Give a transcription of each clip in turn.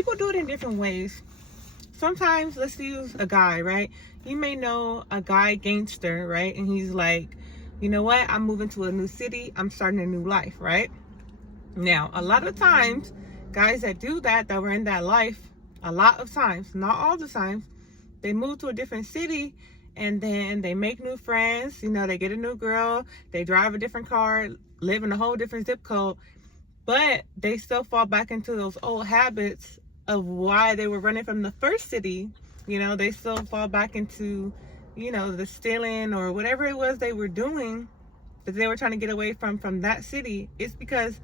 people do it in different ways. Sometimes, let's use a guy, right? You may know a guy gangster, right? And he's like, you know what? I'm moving to a new city. I'm starting a new life, right? Now, a lot of times, guys that do that were in that life, a lot of times, not all the times, they move to a different city and then they make new friends. You know, they get a new girl, they drive a different car, live in a whole different zip code, but they still fall back into those old habits of why they were running from the first city. You know, they still fall back into, you know, the stealing or whatever it was they were doing that they were trying to get away from that city. It's because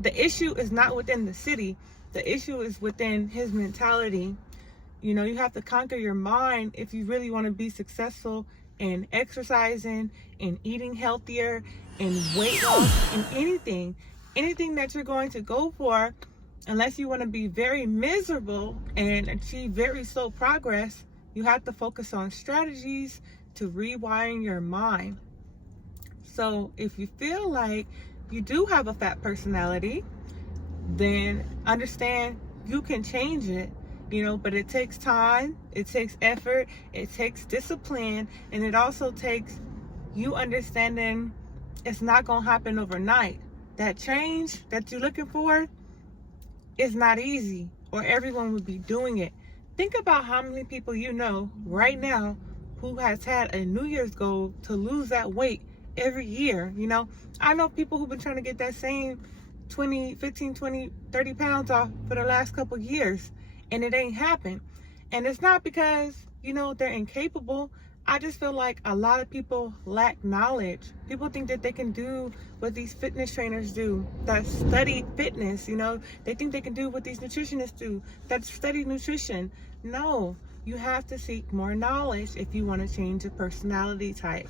the issue is not within the city. The issue is within his mentality. You know, you have to conquer your mind if you really want to be successful in exercising, in eating healthier, in weight loss, in anything that you're going to go for. Unless you want to be very miserable and achieve very slow progress, you have to focus on strategies to rewiring your mind. So if you feel like you do have a fat personality, then understand you can change it, you know, but it takes time, it takes effort, it takes discipline, and it also takes you understanding it's not going to happen overnight. That change that you're looking for is not easy, or everyone would be doing it. Think about how many people you know right now who has had a New Year's goal to lose that weight every year. You know, I know people who've been trying to get that same 15, 20, 30 pounds off for the last couple years, and it ain't happened. And it's not because, you know, they're incapable. I just feel like a lot of people lack knowledge. People think that they can do what these fitness trainers do that study fitness, you know. They think they can do what these nutritionists do that study nutrition. No, you have to seek more knowledge if you want to change your personality type.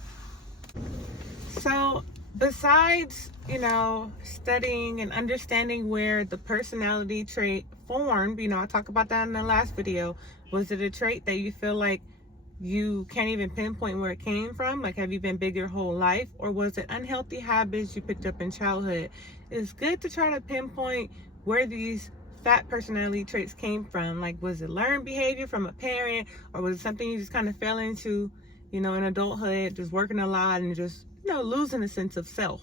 So besides, you know, studying and understanding where the personality trait formed, you know, I talked about that in the last video. Was it a trait that you feel like you can't even pinpoint where it came from? Like, have you been big your whole life? Or was it unhealthy habits you picked up in childhood? It's good to try to pinpoint where these fat personality traits came from. Like, was it learned behavior from a parent, or was it something you just kind of fell into, you know, in adulthood, just working a lot and just, you know, losing a sense of self?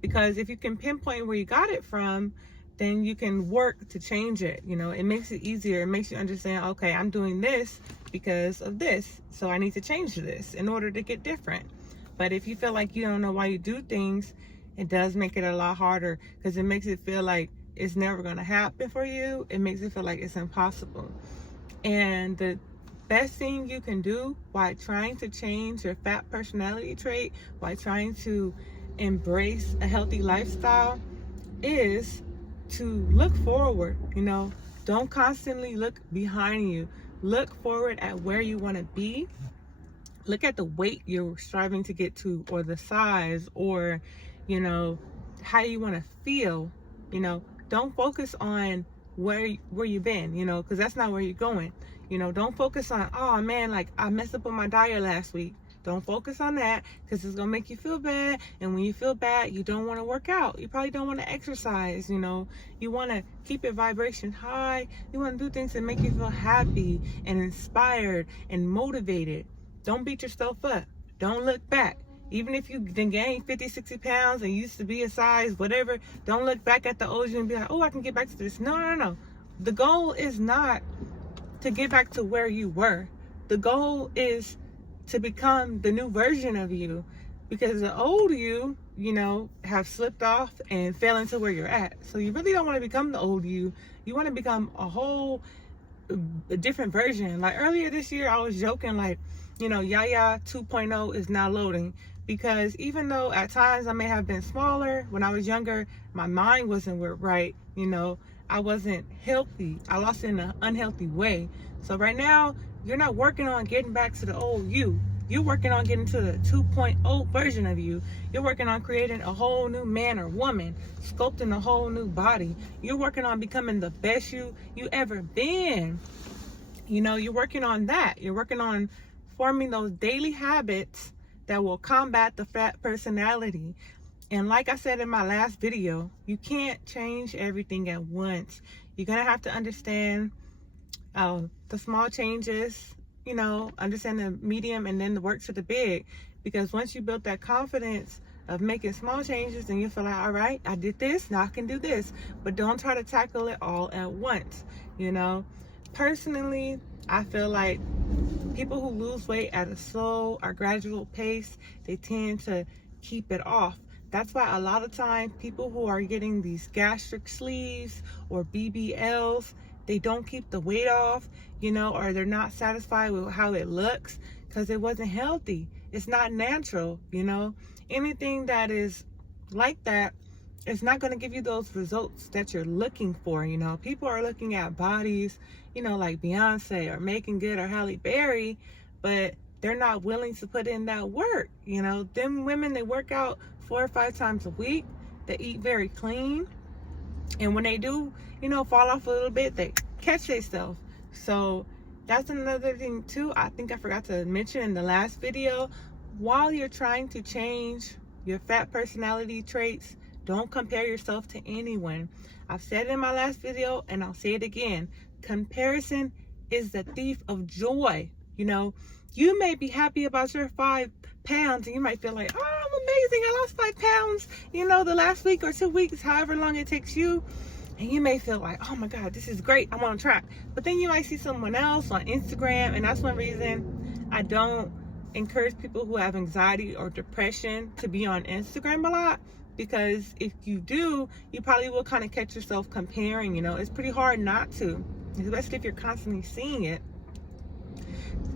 Because if you can pinpoint where you got it from, then you can work to change it. You know, it makes it easier. It makes you understand, okay, I'm doing this because of this, so I need to change this in order to get different. But if you feel like you don't know why you do things, it does make it a lot harder, because it makes it feel like it's never going to happen for you. It makes it feel like it's impossible. And the best thing you can do while trying to change your fat personality trait, while trying to embrace a healthy lifestyle, is to look forward. You know, don't constantly look behind you. Look forward at where you want to be. Look at the weight you're striving to get to, or the size, or, you know, how you want to feel. You know, don't focus on where you've been, you know, because that's not where you're going. You know, don't focus on, oh man, like I messed up on my diet last week. Don't focus on that, because it's going to make you feel bad. And when you feel bad, you don't want to work out. You probably don't want to exercise, you know. You want to keep your vibration high. You want to do things that make you feel happy and inspired and motivated. Don't beat yourself up. Don't look back. Even if you then gain 50, 60 pounds and used to be a size, whatever, don't look back at the old you and be like, oh, I can get back to this. No. The goal is not to get back to where you were. The goal is to become the new version of you, because the old you, you know, have slipped off and fell into where you're at. So you really don't want to become the old you. You want to become a different version. Like earlier this year, I was joking, like, you know, Yaya 2.0 is now loading, because even though at times I may have been smaller when I was younger, my mind wasn't right. You know, I wasn't healthy. I lost it in an unhealthy way. So right now, you're not working on getting back to the old you. You're working on getting to the 2.0 version of you. You're working on creating a whole new man or woman, sculpting a whole new body. You're working on becoming the best you ever been. You know, you're working on that. You're working on forming those daily habits that will combat the fat personality. And like I said in my last video, you can't change everything at once. You're going to have to understand the small changes, you know, understand the medium and then the work to the big. Because once you build that confidence of making small changes, and you feel like, all right, I did this, now I can do this. But don't try to tackle it all at once, you know. Personally, I feel like people who lose weight at a slow or gradual pace, they tend to keep it off. That's why a lot of times people who are getting these gastric sleeves or BBLs, they don't keep the weight off, you know, or they're not satisfied with how it looks because it wasn't healthy. It's not natural, you know. Anything that is like that, it's not going to give you those results that you're looking for, you know. People are looking at bodies, you know, like Beyonce or Megan Good or Halle Berry, but they're not willing to put in that work, you know. Them women, they work out 4 or 5 times a week. They eat very clean. And when they do, you know, fall off a little bit, they catch themselves. So that's another thing too. I think I forgot to mention in the last video, while you're trying to change your fat personality traits, don't compare yourself to anyone. I've said it in my last video and I'll say it again. Comparison is the thief of joy. You know, you may be happy about your 5 pounds and you might feel like, oh, I'm amazing, I lost 5 pounds, you know, the last week or 2 weeks, however long it takes you. And you may feel like, oh my God, this is great, I'm on track. But then you might see someone else on Instagram, and that's one reason I don't encourage people who have anxiety or depression to be on Instagram a lot, because if you do, you probably will kind of catch yourself comparing, you know. It's pretty hard not to, especially if you're constantly seeing it.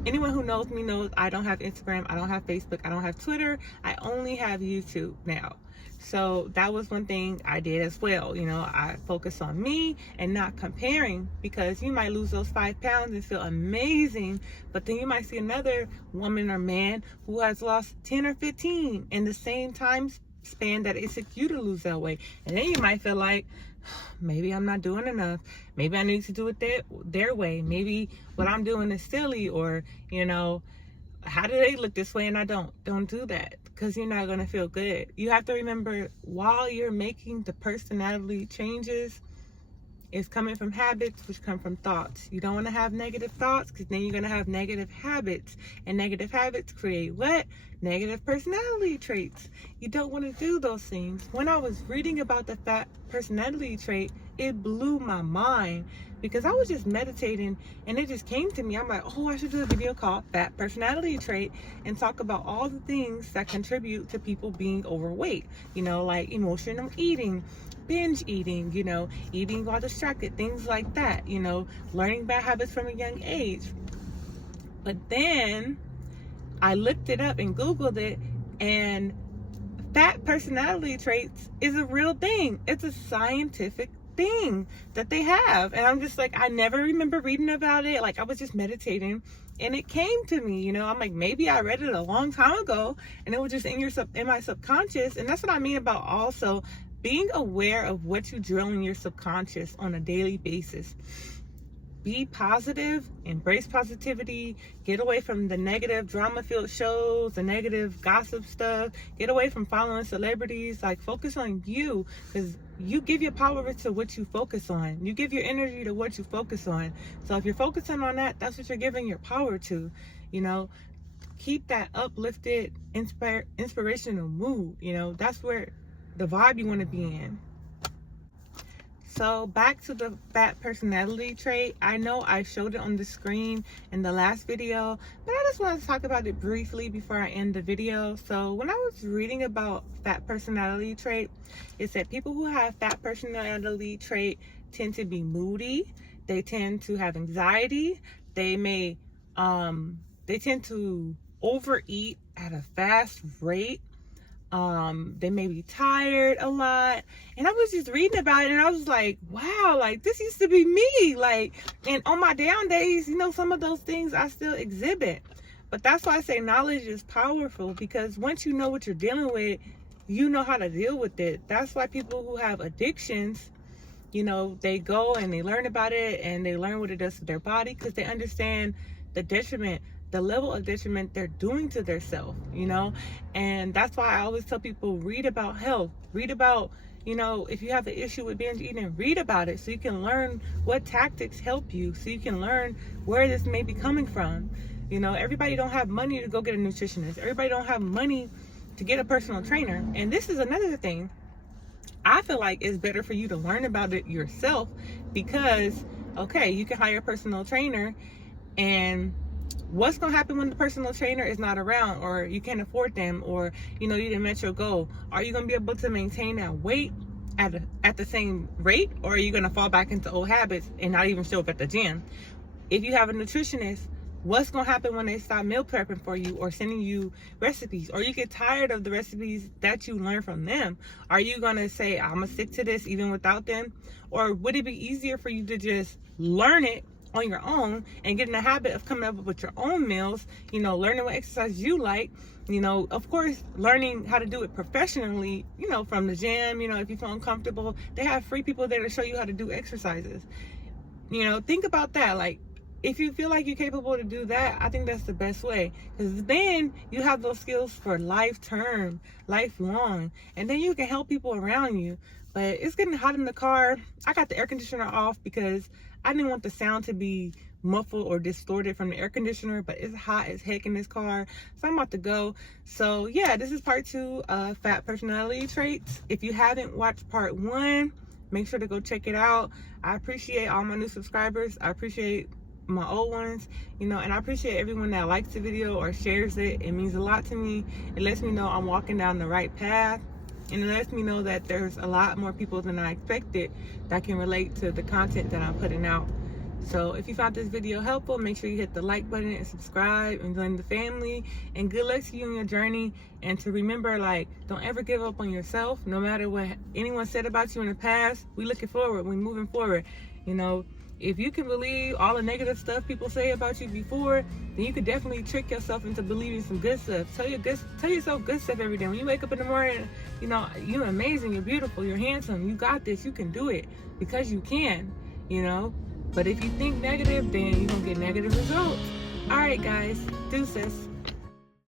Anyone who knows me knows I don't have Instagram, I don't have Facebook, I don't have Twitter, I only have YouTube now. So that was one thing I did as well. You know, I focus on me and not comparing, because you might lose those 5 pounds and feel amazing, but then you might see another woman or man who has lost 10 or 15 in the same time span that it took you to lose that weight. And then you might feel like, maybe I'm not doing enough. Maybe I need to do it their way. Maybe what I'm doing is silly, or, you know, how do they look this way and I don't? Don't do that, because you're not going to feel good. You have to remember, while you're making the personality changes, it's coming from habits, which come from thoughts. You don't want to have negative thoughts, because then you're going to have negative habits. And negative habits create what? Negative personality traits. You don't want to do those things. When I was reading about the fat personality trait, it blew my mind, because I was just meditating and it just came to me. I'm like, oh, I should do a video called Fat Personality Trait and talk about all the things that contribute to people being overweight. You know, like emotional eating, binge eating, you know, eating while distracted, things like that, you know, learning bad habits from a young age. But then I looked it up and Googled it, and fat personality traits is a real thing. It's a scientific thing that they have. And I'm just like, I never remember reading about it. Like, I was just meditating and it came to me, you know. I'm like, maybe I read it a long time ago and it was just in my subconscious. And that's what I mean about also being aware of what you drill in your subconscious on a daily basis. Be positive, embrace positivity, get away from the negative drama-filled shows, the negative gossip stuff, get away from following celebrities. Like, focus on you, because you give your power to what you focus on. You give your energy to what you focus on. So if you're focusing on that, that's what you're giving your power to, you know. Keep that uplifted, inspirational mood, you know. That's where the vibe you want to be in. So back to the fat personality trait. I know I showed it on the screen in the last video, but I just wanted to talk about it briefly before I end the video. So when I was reading about fat personality trait, it said people who have fat personality trait tend to be moody. They tend to have anxiety. They tend to overeat at a fast rate. They may be tired a lot. And I was just reading about it and I was like, wow, like this used to be me. Like, and on my down days, you know, some of those things I still exhibit. But that's why I say knowledge is powerful, because once you know what you're dealing with, you know how to deal with it. That's why people who have addictions, you know, they go and they learn about it and they learn what it does to their body, because they understand the detriment, the level of detriment they're doing to themselves, you know. And that's why I always tell people, read about health, read about, You know, if you have the issue with binge eating, read about it so you can learn what tactics help you, so you can learn where this may be coming from. You know, everybody don't have money to go get a nutritionist. Everybody don't have money to get a personal trainer. And this is another thing. I feel like it's better for you to learn about it yourself, because, okay, you can hire a personal trainer, and what's going to happen when the personal trainer is not around, or you can't afford them, or, you know, you didn't met your goal? Are you going to be able to maintain that weight at the same rate, or are you going to fall back into old habits and not even show up at the gym? If you have a nutritionist, what's going to happen when they stop meal prepping for you or sending you recipes, or you get tired of the recipes that you learn from them? Are you going to say, I'm going to stick to this even without them? Or would it be easier for you to just learn it on your own and get in the habit of coming up with your own meals, you know, learning what exercise you like, you know, of course, learning how to do it professionally, you know, from the gym, you know, if you feel uncomfortable, they have free people there to show you how to do exercises. You know, think about that. Like, if you feel like you're capable to do that, I think that's the best way, because then you have those skills for lifelong, and then you can help people around you. But it's getting hot in the car. I got the air conditioner off because I didn't want the sound to be muffled or distorted from the air conditioner, but it's hot as heck in this car, so I'm about to go. So yeah, this is part 2 of fat personality traits. If you haven't watched part 1, make sure to go check it out. I appreciate all my new subscribers. I appreciate my old ones, you know, and I appreciate everyone that likes the video or shares it. It means a lot to me. It lets me know I'm walking down the right path, and it lets me know that there's a lot more people than I expected that can relate to the content that I'm putting out. So if you found this video helpful, make sure you hit the like button and subscribe and join the family. And good luck to you in your journey. And to remember, like, don't ever give up on yourself. No matter what anyone said about you in the past, we looking forward, we moving forward. You know, if you can believe all the negative stuff people say about you before, then you could definitely trick yourself into believing some good stuff. Tell yourself good stuff every day. When you wake up in the morning, you know, you're amazing, you're beautiful, you're handsome, you got this, you can do it, because you can, you know. But if you think negative, then you're going to get negative results. All right, guys, deuces.